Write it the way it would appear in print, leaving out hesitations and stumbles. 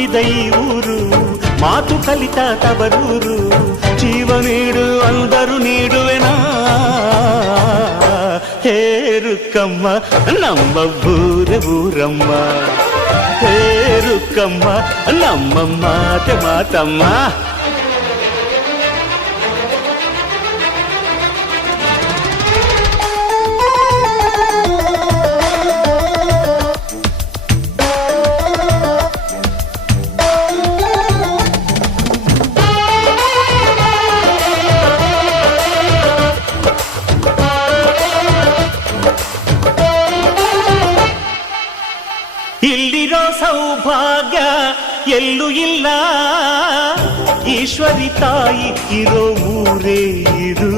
ಹುಟ್ಟಿದ ಈ ಊರು, ಮಾತು ಕಲಿತ ತವರೂರು. ಜೀವ ನೀಡು ಅಂದರು ನೀಡುವೆನಾ, ಹೇರುಕಮ್ಮ ನಮ್ಮ ಊರ ಊರಮ್ಮ, ಹೇರುಕಮ್ಮ ನಮ್ಮ ಮಾತೆ ಮಾತಮ್ಮ. ಇಲ್ಲಿರೋ ಸೌಭಾಗ್ಯ ಎಲ್ಲೂ ಇಲ್ಲ, ಈಶ್ವರಿ ತಾಯಿ ಇರೋ ಊರೇ ಇದು.